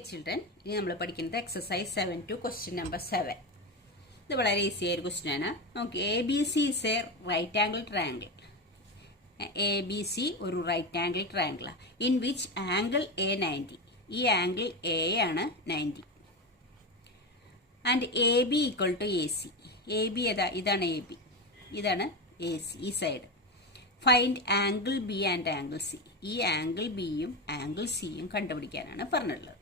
Dear children, ഇനി നമ്മൾ പഠിക്കുന്നത് എക്സസൈസ് 7 ക്വസ്റ്റ്യൻ നമ്പർ 7. ഇത് വളരെ ഈസി ആയ ഒരു ക്വസ്റ്റ്യൻ ആണ്. നോക്കി, A B C is a right angle triangle. A B C ഒരു റൈറ്റ് ആംഗിൾ ട്രയാംഗിളാണ്. In which angle A 90. ഈ ആംഗിൾ എ ആണ് 90. And A B equal to A C. A B ഇതാണ് എ ബി, ഇതാണ് A C, ഈ side. Find angle B and angle C. ഈ angle ബിയും angle സിയും കണ്ടുപിടിക്കാനാണ് പറഞ്ഞിട്ടുള്ളത്.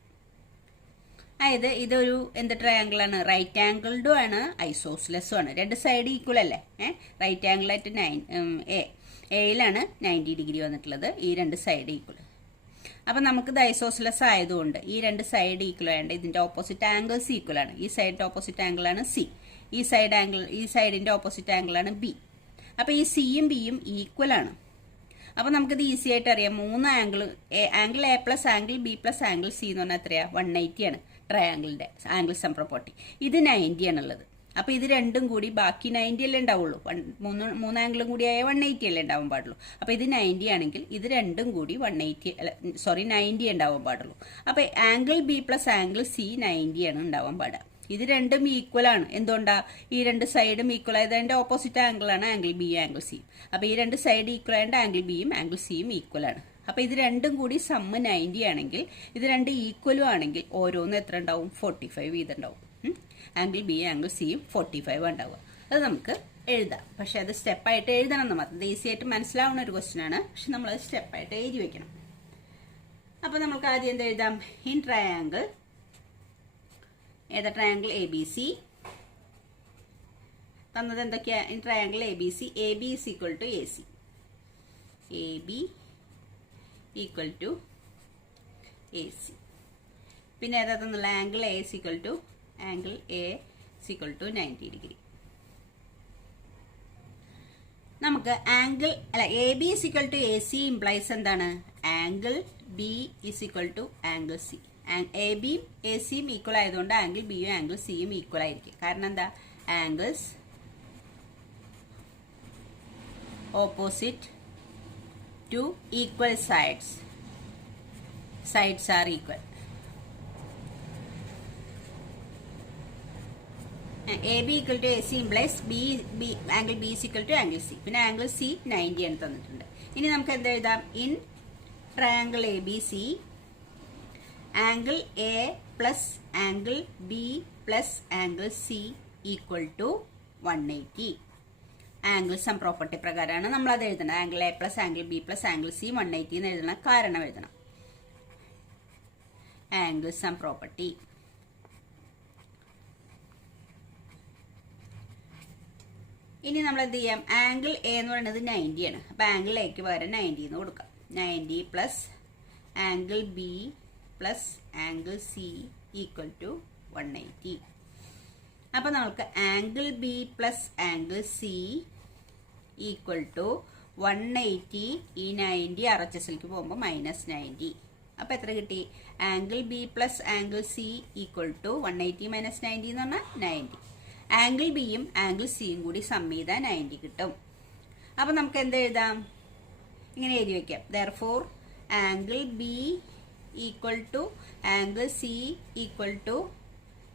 അതായത് ഇതൊരു എന്ത് ട്രയാംഗിൾ ആണ്? റൈറ്റ് ആംഗിൾഡും ആണ് ഐസോസ്ലെസ്സും ആണ്. രണ്ട് സൈഡ് ഈക്വൽ അല്ലേ? റൈറ്റ് ആംഗിൾ ആയിട്ട് എയിലാണ് 90 ഡിഗ്രി വന്നിട്ടുള്ളത്. ഈ രണ്ട് സൈഡ് ഈക്വൽ. അപ്പം നമുക്കിത് ഐസോസ്ലെസ് ആയതുകൊണ്ട് ഈ രണ്ട് സൈഡ് ഈക്വൽ ആയതുകൊണ്ട് ഇതിന്റെ ഓപ്പോസിറ്റ് ആംഗിൾസ് ഈക്വൽ ആണ്. ഈ സൈഡിന്റെ ഓപ്പോസിറ്റ് ആംഗിൾ ആണ് സി, ഈ സൈഡിന്റെ ഓപ്പോസിറ്റ് ആംഗിൾ ആണ് ബി. അപ്പൊ ഈ സിയും ബിയും ഈക്വൽ ആണ്. അപ്പൊ നമുക്കിത് ഈസി ആയിട്ട് അറിയാം. മൂന്ന് angle A plus angle B plus angle C എന്ന് പറഞ്ഞാൽ എത്രയാ? 180 ആണ് ട്രയാംഗിളിന്റെ ആംഗിൾ സം പ്രോപ്പർട്ടി. ഇത് 90 ആണുള്ളത്. അപ്പൊ ഇത് രണ്ടും കൂടി ബാക്കി 90 അല്ലേ ഉണ്ടാവുള്ളൂ. മൂന്ന് ആംഗിളും കൂടി ആയ 180 അല്ലേ ഉണ്ടാവാൻ പാടുള്ളൂ. അപ്പൊ ഇത് 90 ആണെങ്കിൽ ഇത് രണ്ടും കൂടി 90 ഉണ്ടാവാൻ പാടുള്ളൂ. അപ്പൊ angle B plus angle C 90 ആണ് ഉണ്ടാവാൻ പാടുക. ഇത് രണ്ടും ഈക്വൽ ആണ്. എന്തുകൊണ്ടാ? ഈ രണ്ട് സൈഡും ഈക്വൽ ആയത് അതിന്റെ ഓപ്പോസിറ്റ് ആംഗിൾ ആണ് ആംഗിൾ ബിയും ആംഗിൾ സിയും. അപ്പൊ ഈ രണ്ട് സൈഡ് ഈക്വൽ ആയതുകൊണ്ട് ആംഗിൾ ബിയും ആംഗിൾ സിയും ഈക്വൽ ആണ്. അപ്പൊ ഇത് രണ്ടും കൂടി സമ്മ് 90 ആണെങ്കിൽ ഇത് രണ്ട് ഈക്വലും ആണെങ്കിൽ ഓരോന്ന് എത്ര ഉണ്ടാവും? 45 വീതം ഉണ്ടാവും. ആംഗിൾ ബിയും ആംഗിൾ സിയും 45 ഉണ്ടാവുക. അത് നമുക്ക് എഴുതാം. പക്ഷെ അത് സ്റ്റെപ്പായിട്ട് എഴുതണം എന്ന് മാത്രം. ഈസി ആയിട്ട് മനസ്സിലാവുന്ന ഒരു ക്വസ്റ്റ്യൻ ആണ്. പക്ഷെ നമ്മളത് സ്റ്റെപ്പായിട്ട് എഴുതി വെക്കണം. അപ്പൊ നമുക്ക് ആദ്യം എന്ത് എഴുതാം? ഇൻ ട്രയാംഗിൾ, ഏതാ ട്രയാംഗിൾ? A B C. തന്നത് എന്തൊക്കെയാ? In triangle A B C, A B is equal to A C. A B equal to A C. പിന്നെ ഏതാ തന്നുള്ള? Angle A is equal to angle A is equal to 90 degree. നമുക്ക് angle A B is equal to A C implies എന്താണ്? Angle B is equal to angle C. A ബിയും A സിയും equal ആയതുകൊണ്ട് angle ബിയും angle സിയും equal ആയിരിക്കും. കാരണം എന്താ? Angles opposite to equal sides are equal. A B equal to A C implies angle B is equal to angle C. പിന്നെ angle C 90 ആണ് തന്നിട്ടുണ്ട്. ഇനി നമുക്ക് എന്താ എഴുതാം? In triangle A B C, angle A plus angle B plus angle C equal to 180. Angle sum property പ്രകാരമാണ് നമ്മൾ അത് എഴുതണം. Angle A plus angle B plus angle C 180 എന്ന് എഴുതണം. കാരണം എഴുതണം. Angle sum property. ഇനി നമ്മൾ എന്ത് ചെയ്യാം? ആംഗിൾ എ എന്ന് പറയുന്നത് 90 ആണ്. അപ്പൊ ആംഗിൾ എക്ക് പകരം 90 എന്ന് കൊടുക്കാം. 90 plus angle B plus angle C equal to 180. അപ്പൊ നമുക്ക് angle B plus angle C equal to 180. ഈ 90 RHSലേക്ക് പോകുമ്പോൾ -90. അപ്പൊ എത്ര കിട്ടി? Angle B plus angle C equal to 180 minus 90 എന്ന് പറഞ്ഞാൽ 90. ആംഗിൾ ബിയും ആംഗിൾ സിയും കൂടി സം ചെയ്താൽ 90 കിട്ടും. അപ്പൊ നമുക്ക് എന്ത് എഴുതാം? ഇങ്ങനെ എഴുതി വെക്കാം. Therefore angle B equal to angle C equal to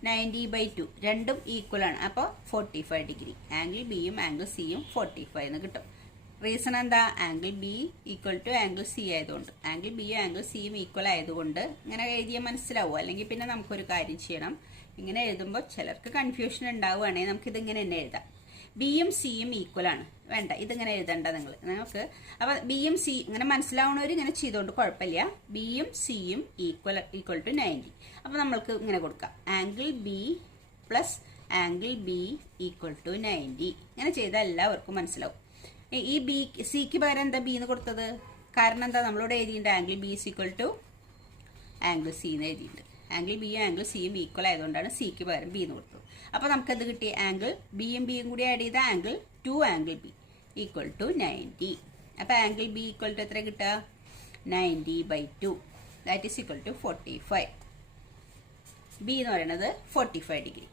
90/2. രണ്ടും ഈക്വൽ ആണ്. അപ്പോൾ 45 ഡിഗ്രി. ആംഗിൾ ബിയും ആംഗിൾ സിയും 45 എന്ന് കിട്ടും. റീസൺ എന്താ? Angle B equal to angle C ആയതുകൊണ്ട്. ആംഗിൾ ബിയും ആംഗിൾ സിയും ഈക്വൽ ആയതുകൊണ്ട് ഇങ്ങനെ എഴുതിയാൽ മനസ്സിലാവും. അല്ലെങ്കിൽ പിന്നെ നമുക്കൊരു കാര്യം ചെയ്യണം. ഇങ്ങനെ എഴുതുമ്പോൾ ചിലർക്ക് കൺഫ്യൂഷൻ ഉണ്ടാവുകയാണെങ്കിൽ നമുക്കിത് ഇങ്ങനെ തന്നെ എഴുതാം. ബിയും സിയും ഈക്വൽ ആണ്. വേണ്ട, ഇതിങ്ങനെ എഴുതണ്ട നിങ്ങൾക്ക്. അപ്പൊ ബിയും സി ഇങ്ങനെ മനസ്സിലാവുന്നവർ ഇങ്ങനെ ചെയ്തുകൊണ്ട് കുഴപ്പമില്ല. ബിയും സിയും ഈക്വൽ ടു 90. അപ്പൊ നമ്മൾക്ക് ഇങ്ങനെ കൊടുക്കാം. Angle B plus angle B equal to 90. ഇങ്ങനെ ചെയ്താൽ എല്ലാവർക്കും മനസ്സിലാവും. ഈ ബി സിക്ക് പകരം എന്താ ബി എന്ന് കൊടുത്തത്? കാരണം എന്താ? നമ്മളോട് എഴുതിയിട്ടുണ്ട് angle B is equal to angle C എന്ന് എഴുതിയിട്ടുണ്ട്. ആംഗിൾ ബിയും ആംഗിൾ സിയും ഈക്വൽ ആയതുകൊണ്ടാണ് സിക്ക് പകരം ബി എന്ന് കൊടുത്തത്. അപ്പൊ നമുക്കത് കിട്ടി. ആംഗിൾ ബിയും കൂടി ആഡ് ചെയ്ത angle angle B equal to 90. അപ്പൊ ആംഗിൾ ബി ഈക്വൽ ടു എത്ര കിട്ടുക? 90/2. That is equal to 45. B എന്ന് പറയുന്നത് 45 ഡിഗ്രി.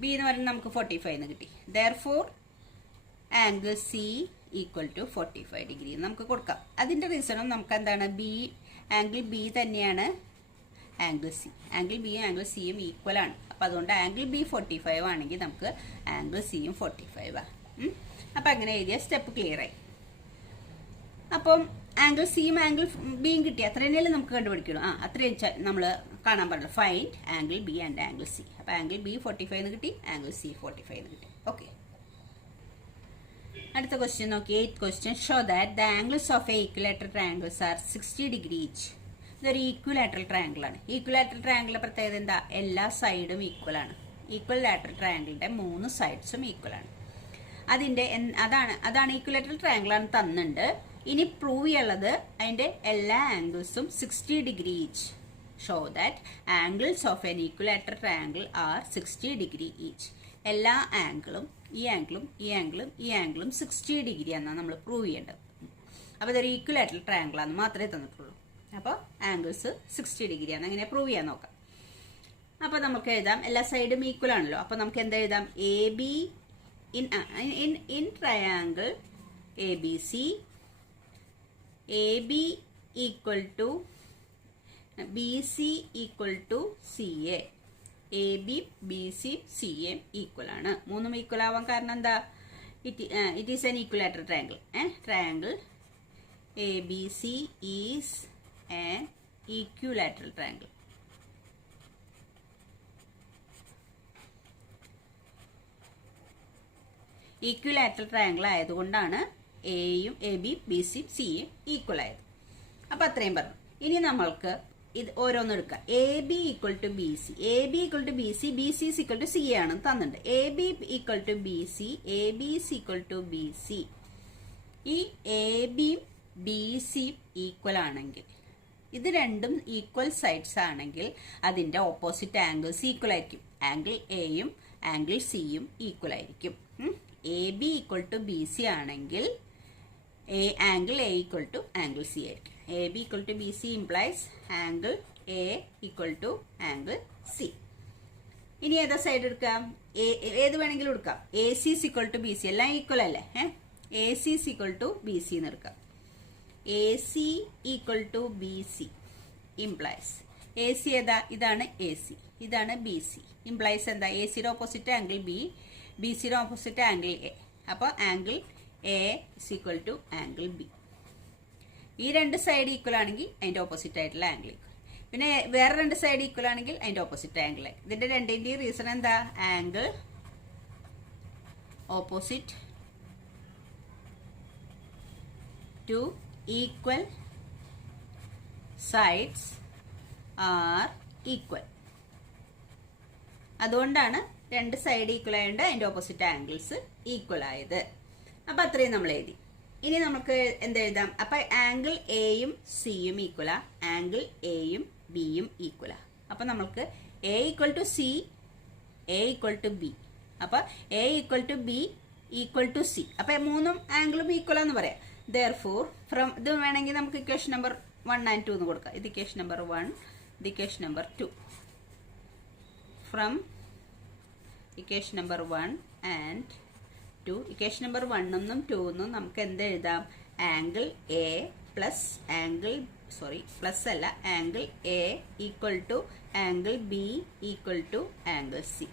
ബി എന്ന് പറയുന്നത് നമുക്ക് 45 എന്ന് കിട്ടി. Therefore angle C equal to 45 degree നമുക്ക് കൊടുക്കാം. അതിന്റെ റീസണും നമുക്ക് എന്താണ്? ആംഗിൾ ബി തന്നെയാണ് ആംഗിൾ സി. ആംഗിൾ ബിയും ആംഗിൾ സിയും ഈക്വൽ ആണ്. അപ്പം അതുകൊണ്ട് ആംഗിൾ ബി 45 ആണെങ്കിൽ നമുക്ക് ആംഗിൾ സിയും 45 ആണ്. അപ്പം അങ്ങനെ എഴുതിയ സ്റ്റെപ്പ് ക്ലിയർ ആയി. അപ്പം ആംഗിൾ സിയും ആംഗിൾ ബിയും കിട്ടി. അത്ര തന്നെയല്ലേ നമുക്ക് കണ്ടുപിടിക്കണം. അത്രയും നമ്മൾ കാണാൻ പാടില്ല. Find angle B and angle C. അപ്പം ആംഗിൾ ബി 45 എന്ന് കിട്ടി, ആംഗിൾ സി 45 എന്ന് കിട്ടി. ഓക്കെ, അടുത്ത ക്വസ്റ്റ്യൻ നോക്കി. 8th question. Show that the angles of A equilateral triangles R 60 degree each. ഇതൊരു ഈക്വലാറ്ററൽ ട്രയാംഗിൾ ആണ്. ഈക്വലാറ്ററൽ ട്രയാംഗിളിന്റെ പ്രത്യേകത എന്താ? എല്ലാ സൈഡും ഈക്വൽ ആണ്. ഈക്വലാറ്ററൽ ട്രയാംഗിളിന്റെ 3 സൈഡ്സും ഈക്വൽ ആണ്. അതാണ് ഈക്വലാറ്ററൽ ട്രയാംഗിൾ ആണ് തന്നിട്ടുണ്ട്. ഇനി പ്രൂവ് ചെയ്യുള്ളത് അതിന്റെ എല്ലാ ആംഗിൾസും 60 degree each. Show that angles of an equilateral triangle are 60 degree each. എല്ലാ ആംഗിളും ഈ ആംഗിളും ഈ ആംഗിളും ഈ ആംഗിളും 60 ഡിഗ്രി എന്നാണ് നമ്മൾ പ്രൂവ് ചെയ്യേണ്ടത്. അപ്പോൾ ഇതൊരു ഈക്വലാറ്ററൽ ട്രയാംഗിൾ ആണെന്ന് മാത്രമേ തന്നിട്ടുള്ളൂ. അപ്പോൾ ആംഗിൾസ് 60 ഡിഗ്രി ആണ്. അങ്ങനെ പ്രൂവ് ചെയ്യാൻ നോക്കാം. അപ്പോൾ നമുക്ക് എഴുതാം, എല്ലാ സൈഡും ഈക്വൽ ആണല്ലോ. അപ്പോൾ നമുക്ക് എന്താ എഴുതാം? A B in triangle A B C, A B equal to B C equal to C A. A B B C C A equal ആണ്. മൂന്നും ഈക്വൽ ആവാൻ കാരണം എന്താ? It is an equilateral triangle. Triangle A B C is an equilateral triangle. Equilateral triangle ആയതുകൊണ്ടാണ് എയും A B B C സിയും equal ആയത്. അപ്പം അത്രയും പറഞ്ഞു. ഇനി നമ്മൾക്ക് ഇത് ഓരോന്നും എടുക്കാം. A B equal to B C, A B equal to B C, B C equal to C ആണ് തന്നിട്ടുണ്ട്. A B equal to B C, A B equal to B C. ഈ എ ബിയും ബി സിയും equal ആണെങ്കിൽ, ഇത് രണ്ടും equal sides ആണെങ്കിൽ അതിന്റെ ഓപ്പോസിറ്റ് ആംഗിൾസ് ഈക്വൽ ആയിരിക്കും. ആംഗിൾ എയും ആംഗിൾ സിയും ഈക്വൽ ആയിരിക്കും. A B equal to B C ആണെങ്കിൽ angle A equal to angle C ആയിരിക്കും. A B equal to B C implies angle A equal to angle C. ഇനി ഏതാ side എടുക്കാം? ഏത് വേണമെങ്കിലും എടുക്കാം. A C equal to B C, എല്ലാം equal അല്ലേ? A C equal to B C എന്ന് എടുക്കാം. A C equal to B C implies A C ഏതാ? ഇതാണ് എ സി, ഇതാണ് ബി സി. ഇംപ്ലൈസ് എന്താ? എ സിയുടെ ഓപ്പോസിറ്റ് ആംഗിൾ ബി, ബി സിയുടെ ഓപ്പോസിറ്റ് ആംഗിൾ എ. അപ്പോൾ angle A equal to angle B. ഈ രണ്ട് സൈഡ് ഈക്വൽ ആണെങ്കിൽ അതിന്റെ ഓപ്പോസിറ്റ് ആയിട്ടുള്ള ആംഗിൾ ഈക്വൽ. പിന്നെ വേറെ രണ്ട് സൈഡ് ഈക്വൽ ആണെങ്കിൽ അതിന്റെ ഓപ്പോസിറ്റ് ആംഗിൾ. ഇതിന്റെ രണ്ടിന്റെയും റീസൺ എന്താ? Angle opposite to equal sides are equal. അതുകൊണ്ടാണ് രണ്ട് സൈഡ് ഈക്വൽ ആയതുകൊണ്ട് അതിന്റെ ഓപ്പോസിറ്റ് ആംഗിൾസ് ഈക്വൽ ആയത്. അപ്പൊ അത്രയും നമ്മൾ എഴുതി. ഇനി നമുക്ക് എന്തെഴുതാം? അപ്പൊ ആംഗിൾ എയും സിയും ഈക്വലാ, ആംഗിൾ എയും ബിയും ഈക്വലാ. അപ്പൊ നമുക്ക് A equal to C, A equal to B. അപ്പൊ A equal to B equal to C. അപ്പൊ മൂന്നും ആംഗിളും ഈക്വൽ എന്ന് പറയാം. Therefore, from ഇത് വേണമെങ്കിൽ നമുക്ക് ഇക്വേഷൻ നമ്പർ 1 and 2 എന്ന് കൊടുക്കാം. ഇത് ഇക്വേഷൻ നമ്പർ 1, ഇത് equation number 2. From equation number 1 and 2, equation number 1 എന്നും 2 എന്നും നമുക്ക് എന്ത് എഴുതാം? ആംഗിൾ എ പ്ലസ് പ്ലസ് അല്ല, angle A equal to angle B equal to angle C.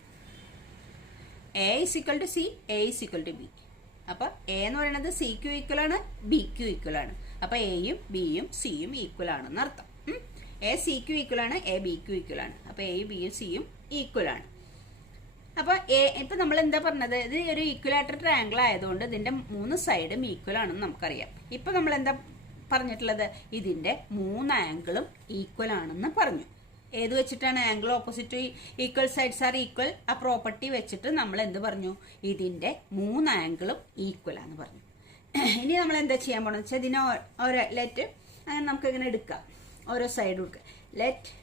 A is equal to C, A is equal to B. അപ്പൊ A എന്ന് പറയുന്നത് സിക്ക് ഈക്വൽ ആണ്, ബിക്ക് ഈക്വൽ ആണ്. അപ്പൊ എയും ബിയും സിയും ഈക്വൽ ആണെന്ന് അർത്ഥം. എ സിക്ക് ഈക്വൽ ആണ്, എ ബിക്ക് ഈക്വൽ ആണ്. അപ്പൊ എയും ബിയും സിയും ഈക്വൽ ആണ്. അപ്പൊ ഇപ്പൊ നമ്മൾ എന്താ പറഞ്ഞത്? ഇത് ഒരു ഈക്വലാറ്ററൽ ട്രയാംഗിൾ ആയതുകൊണ്ട് ഇതിന്റെ 3 സൈഡും ഈക്വൽ ആണെന്ന് നമുക്കറിയാം. ഇപ്പൊ നമ്മൾ എന്താ പറഞ്ഞിട്ടുള്ളത്? ഇതിന്റെ 3 ആംഗിളും ഈക്വൽ ആണെന്ന് പറഞ്ഞു. ഏത് വെച്ചിട്ടാണ്? Angle opposite equal sides are equal. ആ പ്രോപ്പർട്ടി വെച്ചിട്ട് നമ്മൾ എന്ത് പറഞ്ഞു? ഇതിന്റെ 3 ആംഗിളും ഈക്വൽ ആണെന്ന് പറഞ്ഞു. ഇനി നമ്മൾ എന്താ ചെയ്യാൻ പോണെന്ന് വെച്ചാൽ ഇതിനെ ഓരോ ലെറ്റ് അങ്ങനെ നമുക്ക് ഇങ്ങനെ എടുക്കാം. ഓരോ സൈഡ് എടുക്കുക. Let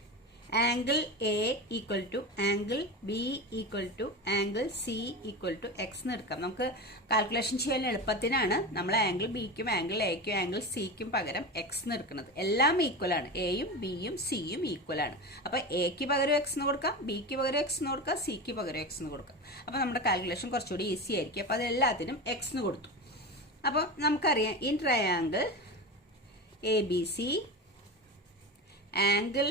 angle A equal to angle B equal to angle C equal to X എന്ന് എടുക്കാം. നമുക്ക് കാൽക്കുലേഷൻ ചെയ്യാൻ എളുപ്പത്തിനാണ് നമ്മൾ ആംഗിൾ ബിക്കും ആംഗിൾ എക്കും ആംഗിൾ സിക്കും പകരം എക്സ് എന്ന് എടുക്കുന്നത്. എല്ലാം ഈക്വൽ ആണ്. എയും ബിയും സിയും ഈക്വൽ ആണ്. അപ്പൊ എക്ക് പകരം എക്സ് എന്ന് കൊടുക്കാം, ബിക്ക് പകരം എക്സ് എന്ന് കൊടുക്കാം, സിക്ക് പകരം എക്സ് എന്ന് കൊടുക്കാം. അപ്പൊ നമ്മുടെ കാൽക്കുലേഷൻ കുറച്ചുകൂടി ഈസി ആയിരിക്കും. അപ്പൊ അത് എല്ലാത്തിനും എക്സ് എന്ന് കൊടുത്തു. അപ്പൊ നമുക്കറിയാം in triangle A B C angle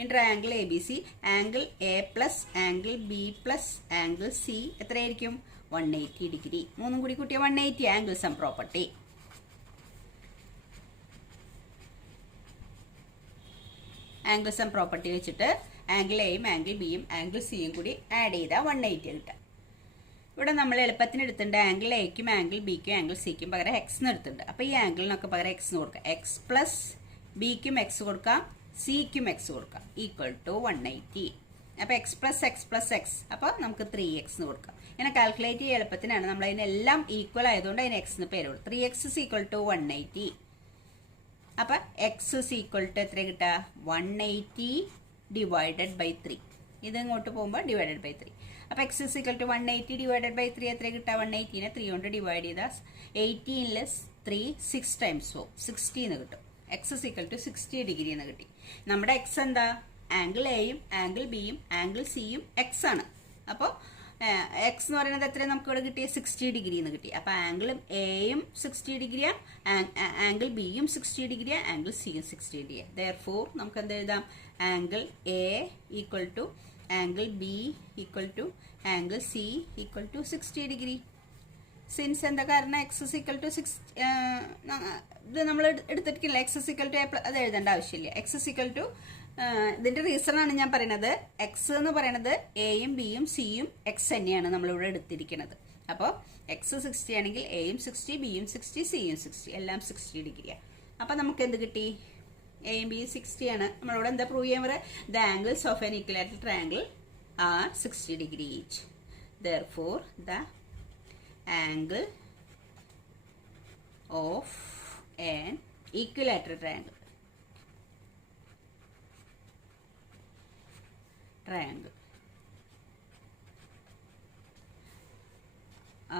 in triangle A B C angle A plus angle B plus angle C എത്രയായിരിക്കും 180 ഡിഗ്രി. മൂന്നും കൂടി കൂട്ടിയ 180 angle sum property. Angle sum property വെച്ചിട്ട് ആംഗിൾ എയും ആംഗിൾ ബിയും ആംഗിൾ സിയും കൂടി ആഡ് ചെയ്താൽ 180 കിട്ടുക. ഇവിടെ നമ്മൾ എളുപ്പത്തിന് എടുത്തിട്ടുണ്ട് ആംഗിൾ എക്കും ആംഗിൾ ബിക്കും ആംഗിൾ സിക്കും പകരം എക്സ് എന്ന് എടുത്തിട്ടുണ്ട്. അപ്പോൾ ഈ ആംഗിളിനൊക്കെ പകരം എക്സ് എന്ന് കൊടുക്കാം. എക്സ് പ്ലസ് ബിക്കും എക്സ് കൊടുക്കാം, സിക്കും എക്സ് കൊടുക്കാം, ഈക്വൽ ടു 180. അപ്പോൾ എക്സ് പ്ലസ് എക്സ് അപ്പോൾ നമുക്ക് 3x എന്ന് കൊടുക്കാം. ഇങ്ങനെ കാൽക്കുലേറ്റ് ചെയ്യാൻ എളുപ്പത്തിനാണ് നമ്മൾ അതിനെല്ലാം ഈക്വൽ ആയതുകൊണ്ട് അതിന് എക്സ് എന്ന് പേര് കൊടുക്കും. 3x is equal to 180. അപ്പം എക്സ് is equal to എത്ര കിട്ടുക 180 ഡിവൈഡഡ് ബൈ 3. ഇത് ഇങ്ങോട്ട് പോകുമ്പോൾ ഡിവൈഡഡ് ബൈ 3. അപ്പോൾ X is equal to 180 divided by 3 എത്ര കിട്ടുക 180നെ 3 കൊണ്ട് ഡിവൈഡ് ചെയ്താൽ 18 3 6 ടൈംസ് പോകും 60 എന്ന് കിട്ടും. X is equal to 60 degree എന്ന് കിട്ടി. നമ്മുടെ എക്സ് എന്താ ആംഗിൾ എയും ആംഗിൾ ബിയും ആംഗിൾ സിയും എക്സ് ആണ്. അപ്പോൾ എക്സ് എന്ന് പറയുന്നത് എത്രയാണ് നമുക്ക് ഇവിടെ കിട്ടിയ 60 ഡിഗ്രി എന്ന് കിട്ടി. അപ്പോൾ ആംഗിൾ എയും 60 ഡിഗ്രിയാണ്, ആംഗിൾ ബിയും 60 ഡിഗ്രിയാണ്, ആംഗിൾ സിയും 60 ഡിഗ്രിയാണ്. ദെയർഫോർ നമുക്ക് എന്ത് എഴുതാം angle A equal to angle B equal to angle C equal to 60 degree. Since എന്താ കാരണം എക്സ് is equal to 6 ഇത് നമ്മൾ എടുത്തിട്ടില്ല. എക്സ് is equal to അത് എഴുതേണ്ട ആവശ്യമില്ല. എക്സ് is equal to ഇതിന്റെ റീസൺ ആണ് ഞാൻ പറയുന്നത്. എക്സ് എന്ന് പറയുന്നത് എയും ബിയും സിയും എക്സ് തന്നെയാണ് നമ്മളിവിടെ എടുത്തിരിക്കുന്നത്. അപ്പോൾ എക്സ് 60 ആണെങ്കിൽ എയും 60 ബിയും 60 സിയും 60 എല്ലാം 60 ഡിഗ്രിയാണ്. അപ്പം നമുക്ക് എന്ത് കിട്ടി എയും ബിയും 60 ആണ്. നമ്മളിവിടെ എന്താ പ്രൂവ് ചെയ്യാൻ പറയുക the angles of an equilateral triangle are 60 degree each. Therefore the angle of an equilateral triangle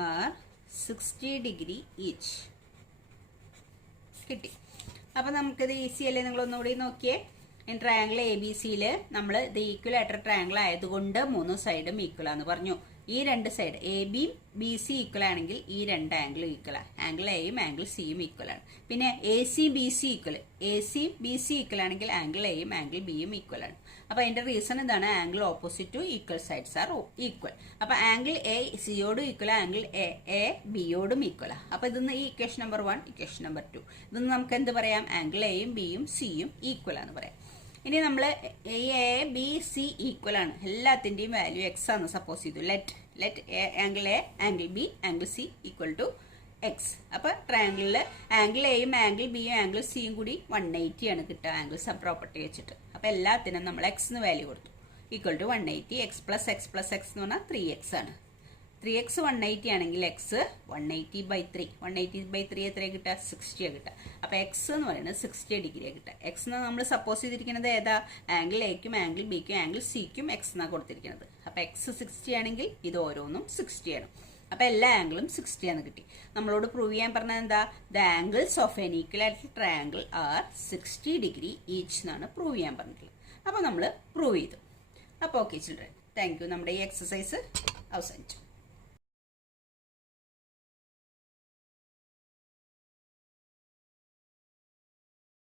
are 60 degree each. കിട്ടി. അപ്പോൾ നമുക്കിത് ഈസി അല്ലേ? നിങ്ങളൊന്നുകൂടി നോക്കിയേ. ട്രയാങ്കിൾ എ ബി സിയിൽ നമ്മൾ ഇത് ഈക്വലാറ്ററൽ ട്രയാങ്കിൾ ആയതുകൊണ്ട് 3 സൈഡും ഈക്വൽ ആണെന്ന് പറഞ്ഞു. ഈ 2 side A B B C equal ആണെങ്കിൽ ഈ 2 ആംഗിൾ ഈക്വൽ ആണ്. ആംഗിൾ എയും ആംഗിൾ സിയും ഈക്വൽ ആണ്. പിന്നെ A C B C equal, A C B C equal ആണെങ്കിൽ ആംഗിൾ എയും ആംഗിൾ ബിയും ഈക്വൽ ആണ്. അപ്പോൾ അതിന്റെ റീസൺ എന്താണ് angle opposite to equal sides are equal. അപ്പോൾ ആംഗിൾ എ സിയോടും ഈക്വൽ, ആംഗിൾ എ ബിയോടും ഈക്വൽ. അപ്പോൾ ഇതൊന്ന് ഈ ഇക്വേഷൻ നമ്പർ 1 ഇക്വേഷൻ നമ്പർ 2 ഇതൊന്ന് നമുക്ക് എന്ത് പറയാം ആംഗിൾ എയും ബിയും സിയും ഈക്വൽ ആണെന്ന് പറയാം. ഇനി നമ്മൾ എ ബി സി ഈക്വൽ ആണ്, എല്ലാത്തിൻ്റെയും വാല്യൂ എക്സ് ആണ് സപ്പോസ് ചെയ്തു. Let angle A angle B angle C equal to X. അപ്പോൾ ട്രയാങ്കിളിൽ ആംഗിൾ എയും ആംഗിൾ ബിയും ആംഗിൾ സിയും കൂടി 180 ആണ് കിട്ടുക ആംഗിൾ സം പ്രോപ്പർട്ടി വെച്ചിട്ട്. അപ്പോൾ എല്ലാത്തിനും നമ്മൾ എക്സ് എന്ന് വാല്യൂ കൊടുത്തു. Equal to 180 X plus X എന്ന് പറഞ്ഞാൽ 3x ആണ്. 3x 180 ആണെങ്കിൽ എക്സ് 180/3 180/3 എത്ര കിട്ടുക 60 കിട്ടുക. അപ്പോൾ എക്സ് എന്ന് പറയുന്നത് 60 ഡിഗ്രിയാണ് കിട്ടുക. എക്സ് എന്ന് നമ്മൾ സപ്പോസ് ചെയ്തിരിക്കുന്നത് ഏതാ ആംഗിൾ എക്കും ആംഗിൾ ബിക്കും ആംഗിൾ സിക്കും എക്സ് എന്നാണ് കൊടുത്തിരിക്കുന്നത്. അപ്പോൾ എക്സ് 60 ആണെങ്കിൽ ഇത് ഓരോന്നും 60 ആണ്. അപ്പോൾ എല്ലാ ആംഗിളും 60 ആണ് കിട്ടി. നമ്മളോട് പ്രൂവ് ചെയ്യാൻ പറഞ്ഞത് എന്താ the angles of an equilateral triangle are 60 degree each എന്നാണ് പ്രൂവ് ചെയ്യാൻ പറഞ്ഞിട്ടുള്ളത്. അപ്പോൾ നമ്മൾ പ്രൂവ് ചെയ്തു. അപ്പോൾ ഓക്കെ ചിൽഡ്രൻ, താങ്ക് യു. നമ്മുടെ ഈ എക്സസൈസ് അവസാനിച്ചു.